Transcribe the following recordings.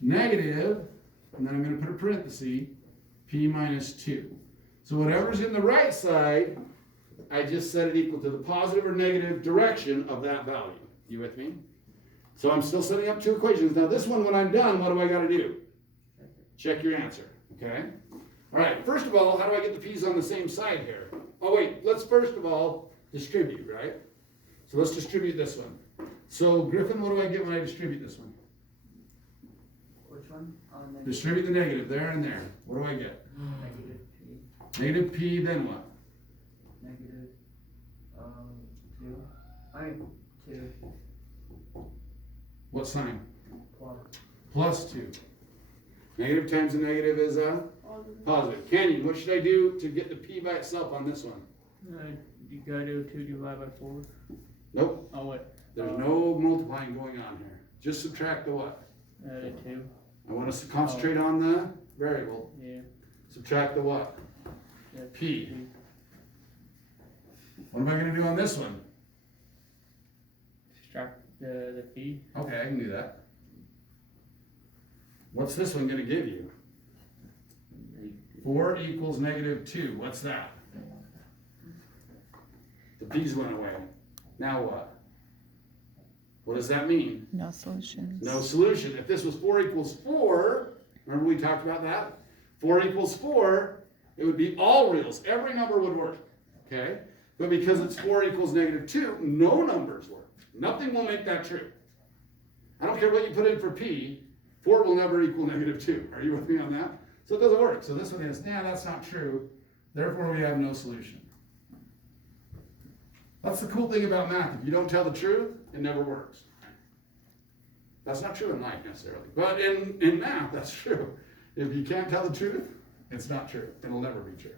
negative, and then I'm going to put a parenthesis, p minus 2. So whatever's in the right side, I just set it equal to the positive or negative direction of that value. You with me? So I'm still setting up two equations. Now this one, when I'm done, what do I got to do? Check your answer, okay? All right, first of all, how do I get the p's on the same side here? Oh wait, let's first of all distribute, right? So let's distribute this one. So Griffin, what do I get when I distribute this one? Which one? Distribute the negative there and there. What do I get? Negative p. Negative p, then what? Negative 2. I mean 2 What sign? plus. Plus 2. Negative times a negative is a positive. Canyon, what should I do to get the p by itself on this one? You gotta do 2 divided by 4. Nope. Oh, what? There's no multiplying going on here. Just subtract the what? The 2. I want us to concentrate on the variable. Yeah. Subtract the what? Yeah. P. What am I going to do on this one? Subtract the p. Okay, I can do that. What's this one going to give you? 4 equals negative 2. What's that? The p's went away. Now what? What does that mean? No solutions. No solution. If this was 4 equals 4, remember we talked about that? 4 equals 4, it would be all reals. Every number would work, okay? But because it's 4 equals negative 2, no numbers work. Nothing will make that true. I don't care what you put in for p, 4 will never equal negative 2. Are you with me on that? So it doesn't work. So this one is, nah, that's not true. Therefore, we have no solution. That's the cool thing about math. If you don't tell the truth, it never works. That's not true in life necessarily. But in math, that's true. If you can't tell the truth, it's not true. It'll never be true.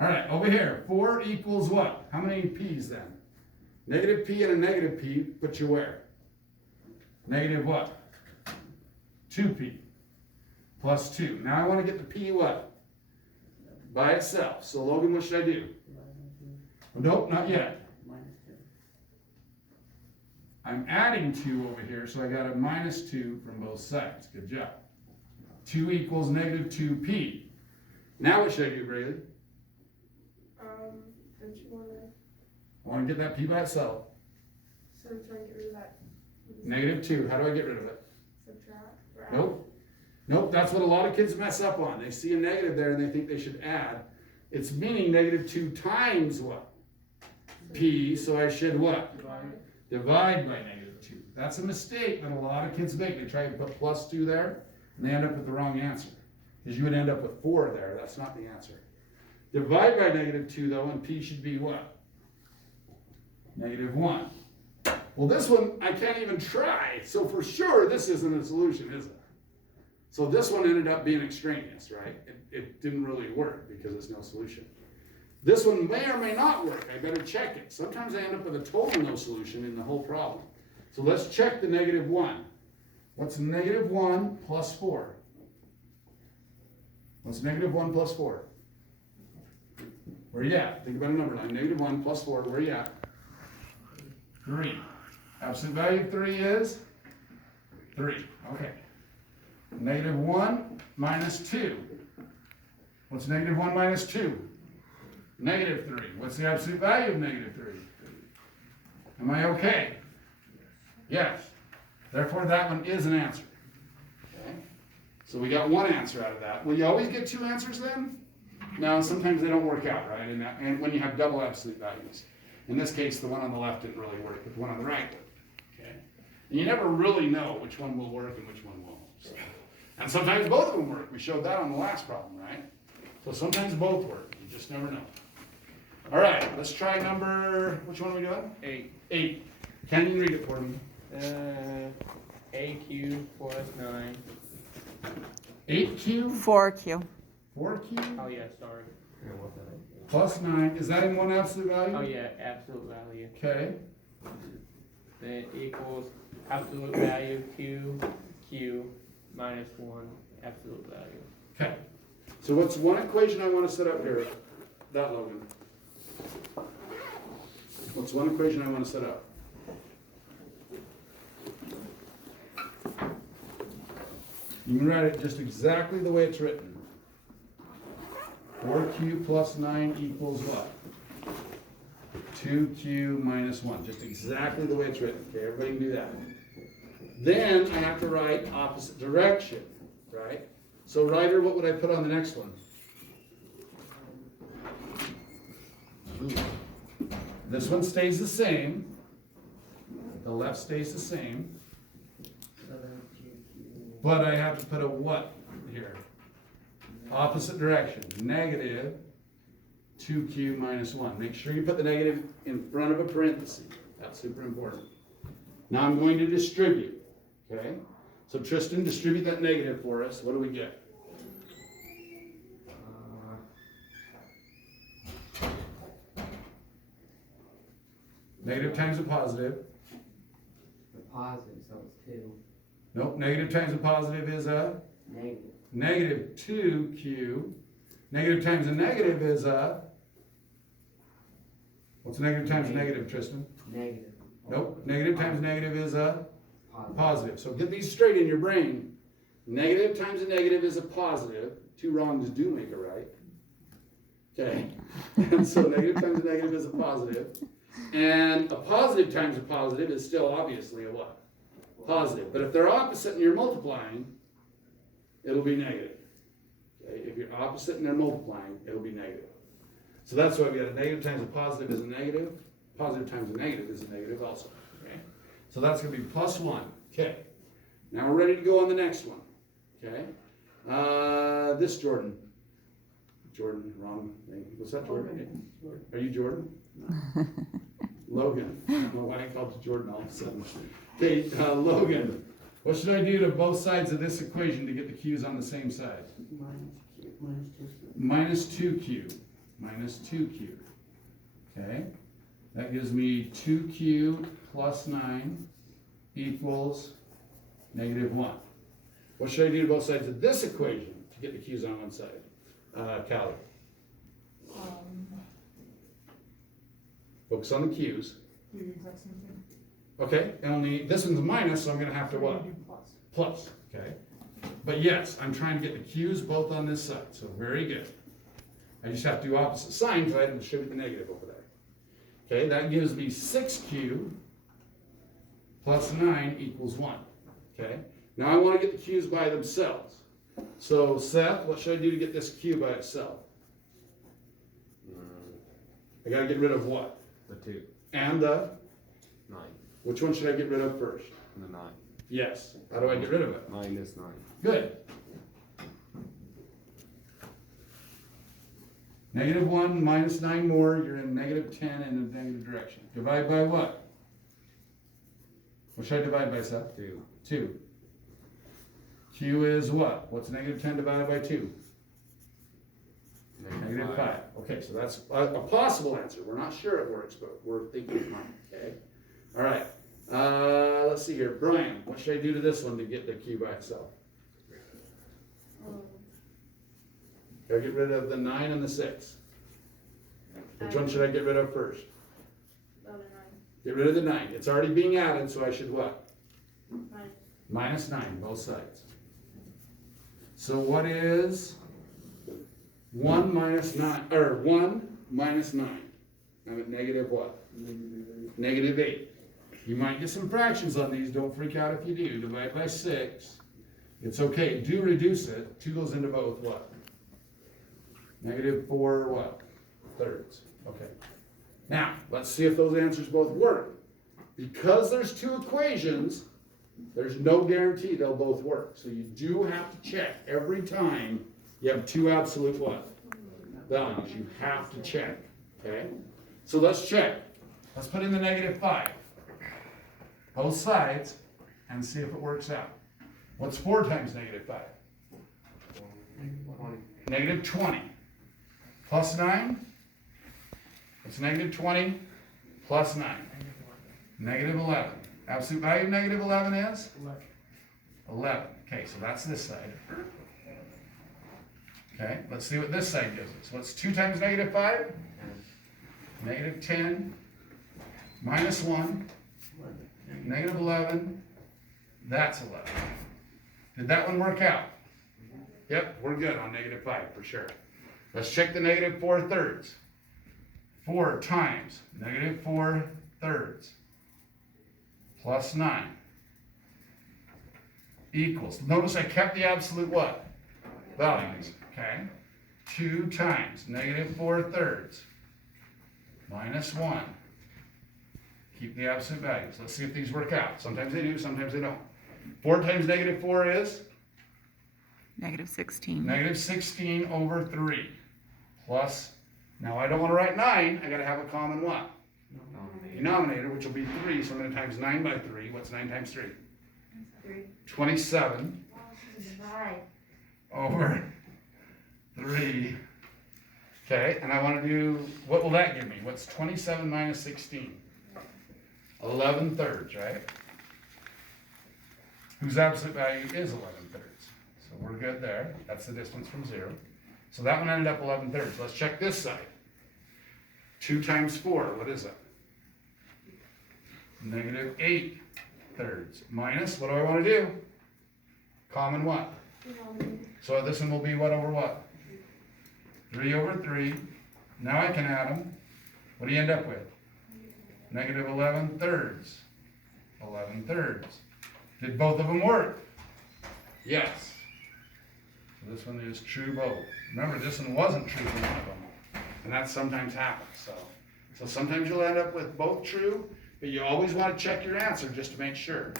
All right, over here, 4 equals what? How many p's then? Negative p and a negative p, put you where? Negative what? 2p plus 2. Now I want to get the p what? By itself. So Logan, what should I do? Nope, not yet. Minus 2. I'm adding 2 over here, so I got a minus 2 from both sides. Good job. 2 equals negative 2p. Now what should I do, Braylee? Don't you want to, I want to get that p by itself. so try and get rid of that? Negative 2. How do I get rid of it? Subtract? Or add? Nope. Nope, that's what a lot of kids mess up on. They see a negative there and they think they should add. It's meaning negative 2 times what? P, so I should what? Divide by negative 2. That's a mistake that a lot of kids make. They try to put plus 2 there, and they end up with the wrong answer. Because you would end up with 4 there. That's not the answer. Divide by negative 2, though, and p should be what? Negative 1. Well, this one, I can't even try. So for sure, this isn't a solution, is it? So this one ended up being extraneous, right? It didn't really work because it's no solution. This one may or may not work. I better check it. Sometimes I end up with a total no solution in the whole problem. So let's check the negative 1. What's negative 1 plus 4? What's negative 1 plus 4? Where are you at? Think about a number line. Negative 1 plus 4, where are you at? 3. Absolute value of 3 is 3. Okay. Negative 1 minus 2. What's negative 1 minus 2? Negative 3. What's the absolute value of negative 3? Am I okay? Yes. Therefore, that one is an answer. Okay. So we got one answer out of that. Will you always get 2 answers then? No, sometimes they don't work out, right? And when you have double absolute values. In this case, the one on the left didn't really work, but the one on the right worked. Okay. And you never really know which one will work and which one won't. So. And sometimes both of them work. We showed that on the last problem, right? So sometimes both work. You just never know. All right, let's try number, which one are we doing? 8. 8. Can you read it for me? A cubed plus 9. 8q, 4Q. 4q, Oh yeah, sorry. plus 9. Is that in one absolute value? Oh yeah, absolute value. Okay. Then it equals absolute value q minus 1 absolute value. Okay. So what's one equation I want to set up here? That, Logan. What's one equation I want to set up? You can write it just exactly the way it's written. 4q plus 9 equals what? 2q minus 1, just exactly the way it's written. Okay, everybody can do that. Then I have to write opposite direction, right? So Ryder, what would I put on the next one? This one stays the same. The left stays the same. So then 2Q. But I have to put a what here? Opposite direction, negative 2q minus 1. Make sure you put the negative in front of a parenthesis. That's super important. Now I'm going to distribute, okay? So Tristan, distribute that negative for us. What do we get? Negative times a positive. The positive, so it's 2. Nope, negative times a positive is a Negative. negative 2q. Negative times a negative is a, what's negative times a negative, Tristan? Negative. Nope, negative times negative is a Positive. positive. So get these straight in your brain. Negative times a negative is a positive. Two wrongs do make a right. Okay, and so negative times a negative is a positive. And a positive times a positive is still obviously a what? Positive. But if they're opposite and you're multiplying, it'll be negative. Okay, if you're opposite and they're multiplying, it'll be negative. So that's why we got a negative times a positive is a negative. Positive times a negative is a negative also. Okay, so that's going to be plus 1. Okay, now we're ready to go on the next one. Okay, this Jordan. Jordan, wrong name. What's that, Jordan? Are you Jordan? Logan. I don't know why I called you Jordan all of a sudden. Okay, Logan. What should I do to both sides of this equation to get the q's on the same side? Minus 2. Minus 2q. Okay, that gives me 2q plus 9 equals negative 1. What should I do to both sides of this equation to get the q's on one side? Callie. Focus on the q's. Do the exact same thing. Okay, only this one's a minus, so I'm gonna have to what? Do plus. Plus, okay? But yes, I'm trying to get the q's both on this side, so very good. I just have to do opposite signs, so I have to distribute the negative over there. Okay, that gives me 6q plus 9 equals 1. Okay, now I want to get the q's by themselves. So Seth, what should I do to get this q by itself? I gotta get rid of what? The 2, And the, 9, which one should I get rid of first? and the 9. Yes, how do I get rid of it? Minus 9. Good. Negative 1 minus 9 more, you're in negative 10 in the negative direction. Divide by what? What should I divide by, Seth? 2. 2. Q is what? What's negative 10 divided by 2? Negative 5. Okay, so that's a possible answer. We're not sure it works, but we're thinking, okay? All right. Let's see here. Brian, what should I do to this one to get the Q by itself? Gotta get rid of the 9 and the 6. Which one should I get rid of first? Get rid of the 9. It's already being added, so I should what? Minus 9, both sides. So what is 1 minus 9, or 1 minus 9? I'm at negative what? Negative 8. You might get some fractions on these, don't freak out if you do. Divide by 6. It's okay, do reduce it. 2 goes into both what? Negative 4 what? Thirds. Okay. Now, let's see if those answers both work. Because there's 2 equations, there's no guarantee they'll both work. So you do have to check every time you have 2 absolute what? Values. You have to check. Okay? So let's check. Let's put in the negative 5. Both sides, and see if it works out. What's 4 times negative 5? Negative 20. Plus 9? It's negative 20 plus 9. Negative 11. Absolute value of negative 11 is? 11. Okay, so that's this side. Okay, let's see what this side gives us. What's 2 times negative 5? Negative 10 minus 1. Negative 11. That's 11. Did that one work out? Yep, we're good on -5 for sure. Let's check the -4/3. 4 times -4/3 plus 9 equals, notice I kept the absolute what? Values, okay? 2 times -4/3 minus 1. Keep the absolute values. Let's see if these work out. Sometimes they do, sometimes they don't. 4 times -4 is? -16. -16/3 plus, now I don't want to write 9, I got to have a common what? Denominator, which will be 3, so I'm going to times 9 by 3. What's 9 times 3? 27 over 3. Okay, and I want to do, what will that give me? What's 27 minus 16? 11/3, right? Whose absolute value is 11/3. So we're good there. That's the distance from 0. So that one ended up 11/3. Let's check this side. 2 times 4, what is it? -8/3 minus, what do I want to do? Common what? So this one will be what over what? 3/3. Now I can add them. What do you end up with? -11/3. 11/3. Did both of them work? Yes. So this one is true both. Remember, this one wasn't true for one of them. And that sometimes happens, so sometimes you'll end up with both true, but you always want to check your answer just to make sure.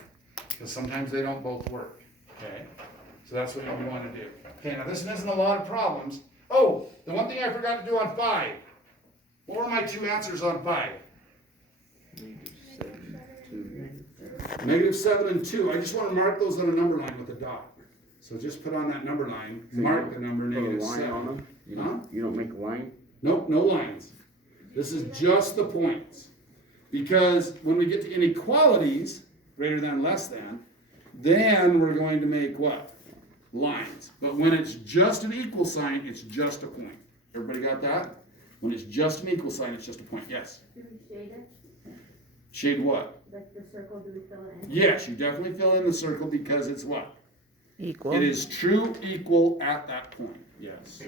Because sometimes they don't both work, okay? So that's what you want to do. Okay, now this isn't a lot of problems. Oh, the one thing I forgot to do on 5. What were my 2 answers on 5? -7 and 2. I just want to mark those on a number line with a dot. So just put on that number line, So mark you the number put a line -7. on them? You Huh? don't, you don't make a line? Nope, no lines. This is just the points. Because when we get to inequalities, greater than, less than, then we're going to make what? Lines. But when it's just an equal sign, it's just a point. Everybody got that? When it's just an equal sign, it's just a point. Yes? Do we shade it? Shade what? Like the circle, do we fill it in? Yes, you definitely fill in the circle because it's what? Equal. It is true equal at that point. Yes.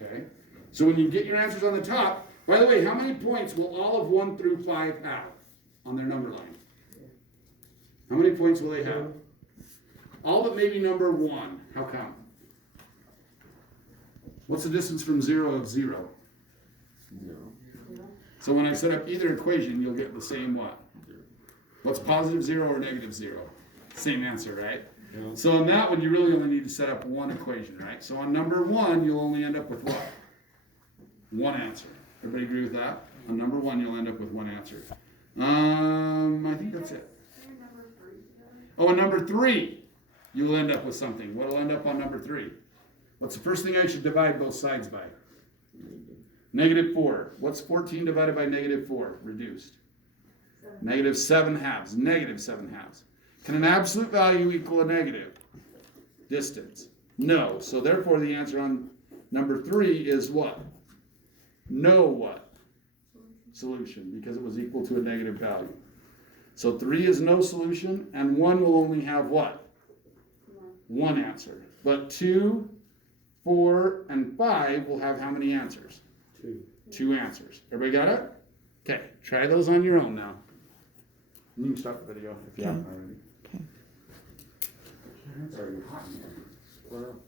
Okay? So when you get your answers on the top, by the way, how many points will all of 1 through 5 have on their number line? How many points will they have? All but maybe number 1. How come? What's the distance from 0 of 0? 0. So when I set up either equation, you'll get the same what? What's positive 0 or negative 0? Same answer, right? Yeah. So on that one, you really only need to set up one equation, right? So on number 1, you'll only end up with what? One answer. Everybody agree with that? On number 1, you'll end up with one answer. I think that's it. Oh, on number 3, you'll end up with something. What'll end up on number 3? What's the first thing I should divide both sides by? -4. What's 14 divided by -4? Reduced. -7 halves. -7 halves. Can an absolute value equal a negative? Distance. No. So therefore the answer on number 3 is what? No what? Solution, because it was equal to a negative value. So 3 is no solution, and 1 will only have what? One answer. But 2, 4, and 5 will have how many answers? 2. 2 answers. Everybody got it? Okay, try those on your own now. You can stop the video if you haven't already. Okay. It's already hot in here. Well,